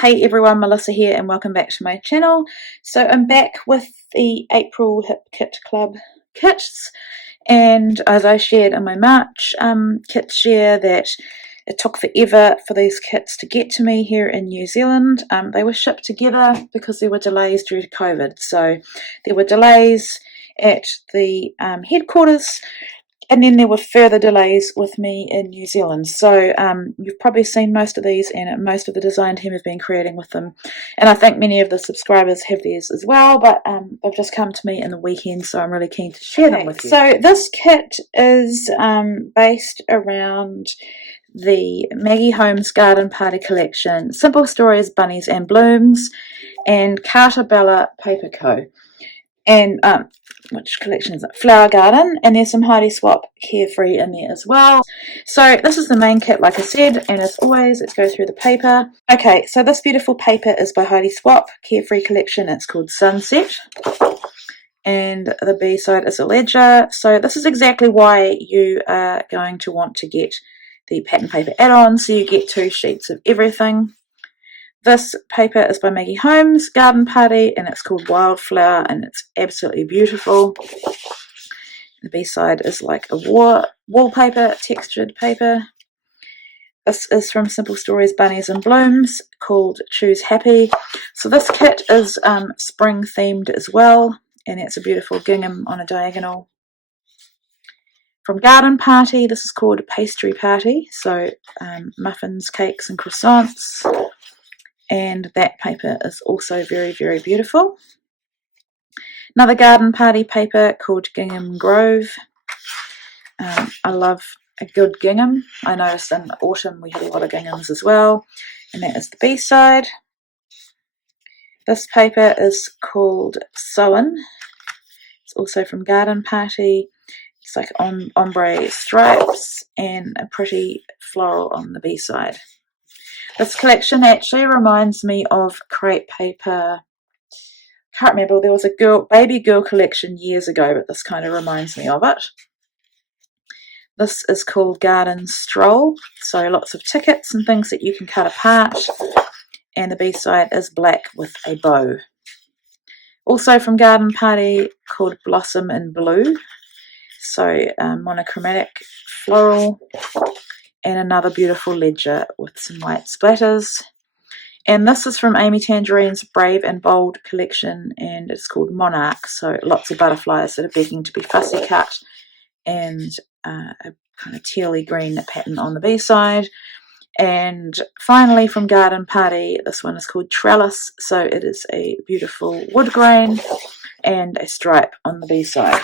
Hey everyone, Melissa here and welcome back to my channel. So I'm back with the April Hip Kit Club kits, and as I shared in my March kit share that it took forever for these kits to get to me here in New Zealand. They were shipped together because there were delays due to COVID. So there were delays at the headquarters, and then there were further delays with me in New Zealand. So you've probably seen most of these, and most of the design team have been creating with them. And I think many of the subscribers have theirs as well, but they've just come to me in the weekend, so I'm really keen to share them with you. So this kit is based around the Maggie Holmes Garden Party Collection, Simple Stories, Bunnies and Blooms, and Carter Bella Paper Co. And which collection is it? Flower Garden, and there's some Heidi Swap Carefree in there as well. So this is the main kit, like I said, and as always, let's go through the paper. Okay, so this beautiful paper is by Heidi Swap Carefree collection. It's called Sunset, and the B side is a ledger. So this is exactly why you are going to want to get the pattern paper add-on, so you get 2 sheets of everything. This paper is by Maggie Holmes Garden Party, and it's called Wildflower, and it's absolutely beautiful. The B-side is like a wallpaper, textured paper. This is from Simple Stories, Bunnies and Blooms, called Choose Happy. So this kit is spring themed as well, and it's a beautiful gingham on a diagonal. From Garden Party, this is called Pastry Party, so muffins, cakes and croissants. And that paper is also very, very beautiful. Another Garden Party paper called Gingham Grove. I love a good gingham. I noticed in the autumn we had a lot of ginghams as well. And that is the B-side. This paper is called Sewn. It's also from Garden Party. It's like ombre stripes and a pretty floral on the B-side. This collection actually reminds me of crepe paper. Can't remember, there was a baby girl collection years ago, but this kind of reminds me of it. This is called Garden Stroll, so lots of tickets and things that you can cut apart, and the B-side is black with a bow. Also from Garden Party, called Blossom in Blue, so monochromatic floral, and another beautiful ledger with some white splatters. And this is from Amy Tangerine's Brave and Bold collection, and it's called Monarch, so lots of butterflies that are begging to be fussy cut, and a kind of tealy green pattern on the B-side. And finally from Garden Party, this one is called Trellis, so it is a beautiful wood grain and a stripe on the B-side.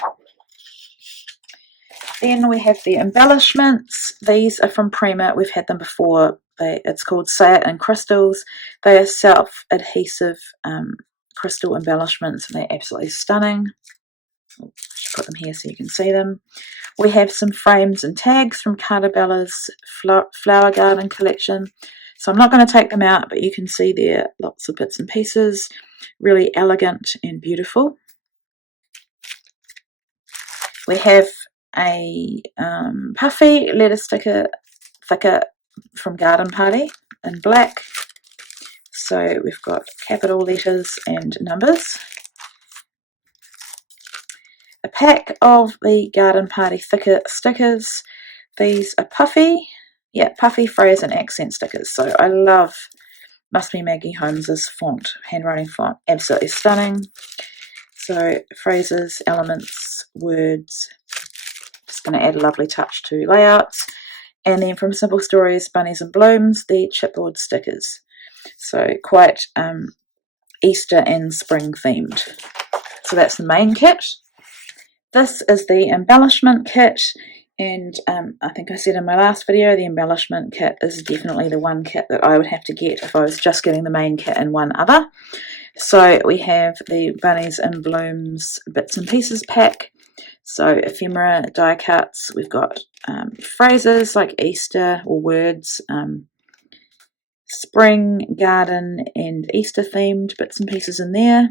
Then we have the embellishments. These are from Prima. We've had them before. It's called Say It in Crystals. They are self-adhesive crystal embellishments, and they're absolutely stunning. I should put them here so you can see them. We have some frames and tags from Carter Bella's Flower Garden collection. So I'm not going to take them out, but you can see there lots of bits and pieces. Really elegant and beautiful. We have a puffy letter sticker thicker from Garden Party in black. So we've got capital letters and numbers. A pack of the Garden Party thicker stickers. These are puffy, puffy phrase and accent stickers. So I love Must Be Maggie Holmes's font, handwriting font, absolutely stunning. So phrases, elements, words. Just going to add a lovely touch to layouts. And then from Simple Stories, Bunnies and Blooms, the chipboard stickers. So quite Easter and spring themed. So that's the main kit. This is the embellishment kit, and I think I said in my last video, the embellishment kit is definitely the one kit that I would have to get if I was just getting the main kit and one other. So we have the Bunnies and Blooms bits and pieces pack. So ephemera die cuts, we've got phrases like Easter or words, spring, garden and Easter themed bits and pieces in there.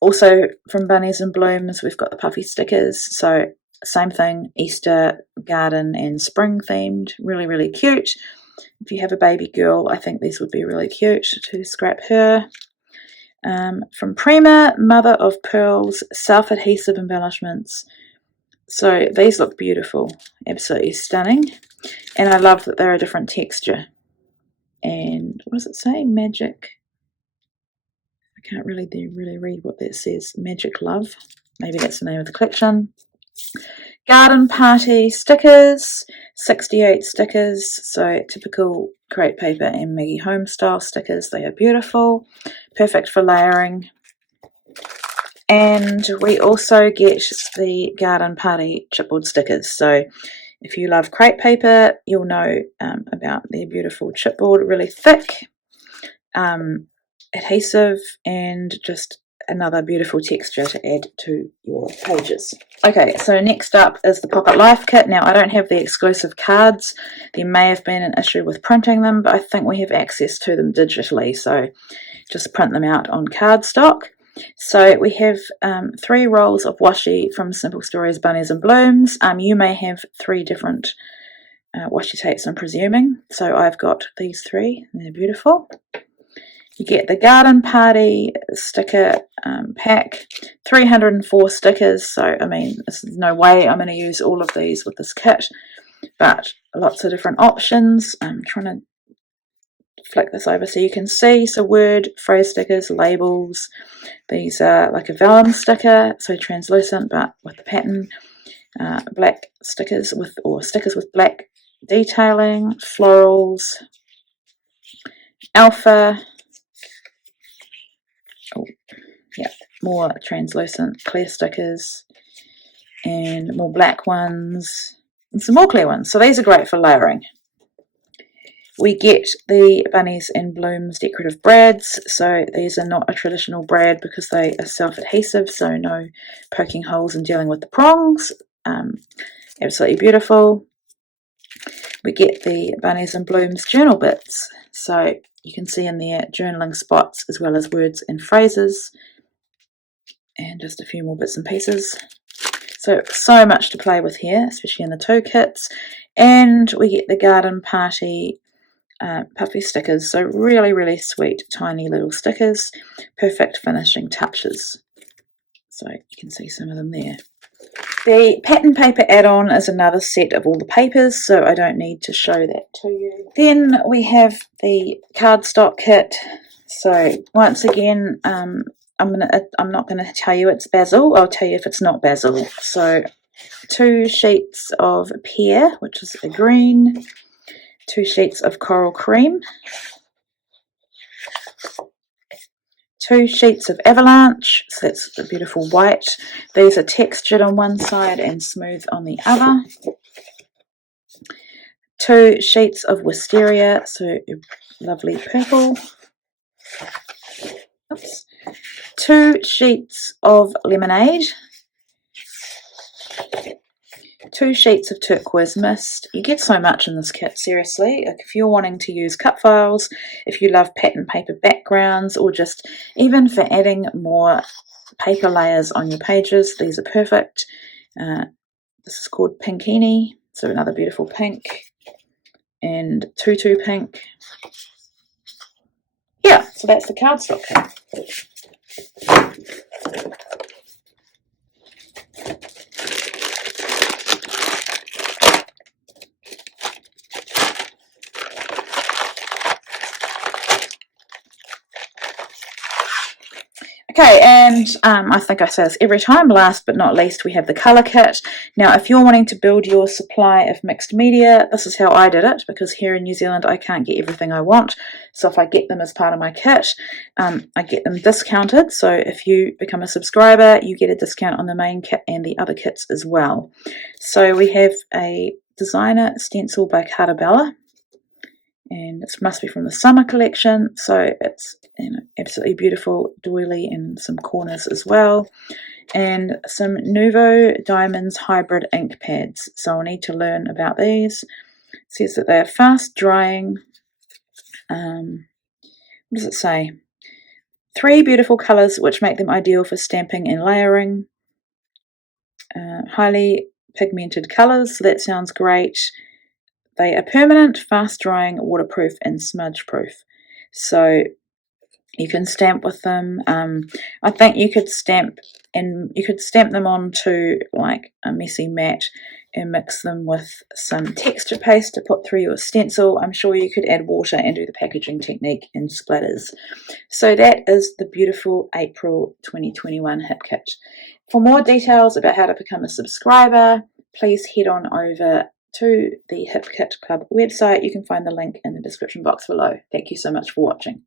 Also from Bunnies and Blooms, we've got the puffy stickers, so Same thing, Easter, garden and spring themed, really, really cute. If you have a baby girl, I think these would be really cute to scrap her. From Prima, Mother of Pearls, self-adhesive embellishments. So these look beautiful, absolutely stunning. And I love that they're a different texture. And what does it say? Magic. I can't really read what that says. Magic Love. Maybe that's the name of the collection. Garden Party stickers, 68 stickers, so typical crepe paper and Maggie Home style stickers. They are beautiful, perfect for layering. And we also get the Garden Party chipboard stickers. So if you love crepe paper, you'll know about their beautiful chipboard, really thick, adhesive, and just another beautiful texture to add to your pages. Okay, so next up is the Pocket Life kit. Now, I don't have the exclusive cards. There may have been an issue with printing them, but I think we have access to them digitally, so just print them out on cardstock. So we have 3 rolls of washi from Simple Stories Bunnies and Blooms. You may have 3 different washi tapes, I'm presuming. So I've got these 3, and they're beautiful. You get the Garden Party sticker pack, 304 stickers. So, I mean, there's no way I'm going to use all of these with this kit, but lots of different options. I'm trying to flick this over so you can see. So word, phrase stickers, labels. These are like a vellum sticker, so translucent but with the pattern. Black stickers stickers with black detailing, florals, alpha. Oh, yeah, more translucent clear stickers and more black ones and some more clear ones. So these are great for layering. We get the Bunnies and Blooms decorative brads. So these are not a traditional brad because they are self-adhesive, so no poking holes and dealing with the prongs. Absolutely beautiful. We get the Bunnies and Blooms journal bits. So you can see in there journaling spots as well as words and phrases. And just a few more bits and pieces. So much to play with here, especially in the 2 kits. And we get the Garden Party puffy stickers. So really, really sweet, tiny little stickers. Perfect finishing touches. So you can see some of them there. The pattern paper add-on is another set of all the papers, so I don't need to show that to you. Then we have the cardstock kit. So once again, I'm not gonna tell you it's basil. I'll tell you if it's not basil. So 2 sheets of pear, which is a green, 2 sheets of coral cream, 2 sheets of avalanche, so that's the beautiful white. These are textured on one side and smooth on the other. 2 sheets of wisteria, so lovely purple. Oops. 2 sheets of lemonade. 2 sheets of turquoise mist. You get so much in this kit, seriously. Like if you're wanting to use cut files, if you love pattern paper backgrounds, or just even for adding more paper layers on your pages, these are perfect. This is called Pinkini, so another beautiful pink, and tutu pink. Yeah, so that's the cardstock kit. Okay, and I think I say this every time, last but not least, we have the colour kit. Now, if you're wanting to build your supply of mixed media, this is how I did it, because here in New Zealand I can't get everything I want. So if I get them as part of my kit, I get them discounted. So if you become a subscriber, you get a discount on the main kit and the other kits as well. So we have a designer stencil by Cartabella, and it must be from the summer collection, so it's absolutely beautiful doily in some corners as well, and some Nuvo Diamonds hybrid ink pads. So I'll need to learn about these. It says that they are fast drying. What does it say? 3 beautiful colours which make them ideal for stamping and layering. Highly pigmented colours, so that sounds great. They are permanent, fast drying, waterproof and smudge proof. So you can stamp with them. I think you could stamp them onto like a messy mat and mix them with some texture paste to put through your stencil. I'm sure you could add water and do the packaging technique in splatters. So that is the beautiful April 2021 Hip Kit. For more details about how to become a subscriber, please head on over to the Hip Kit Club website. You can find the link in the description box below. Thank you so much for watching.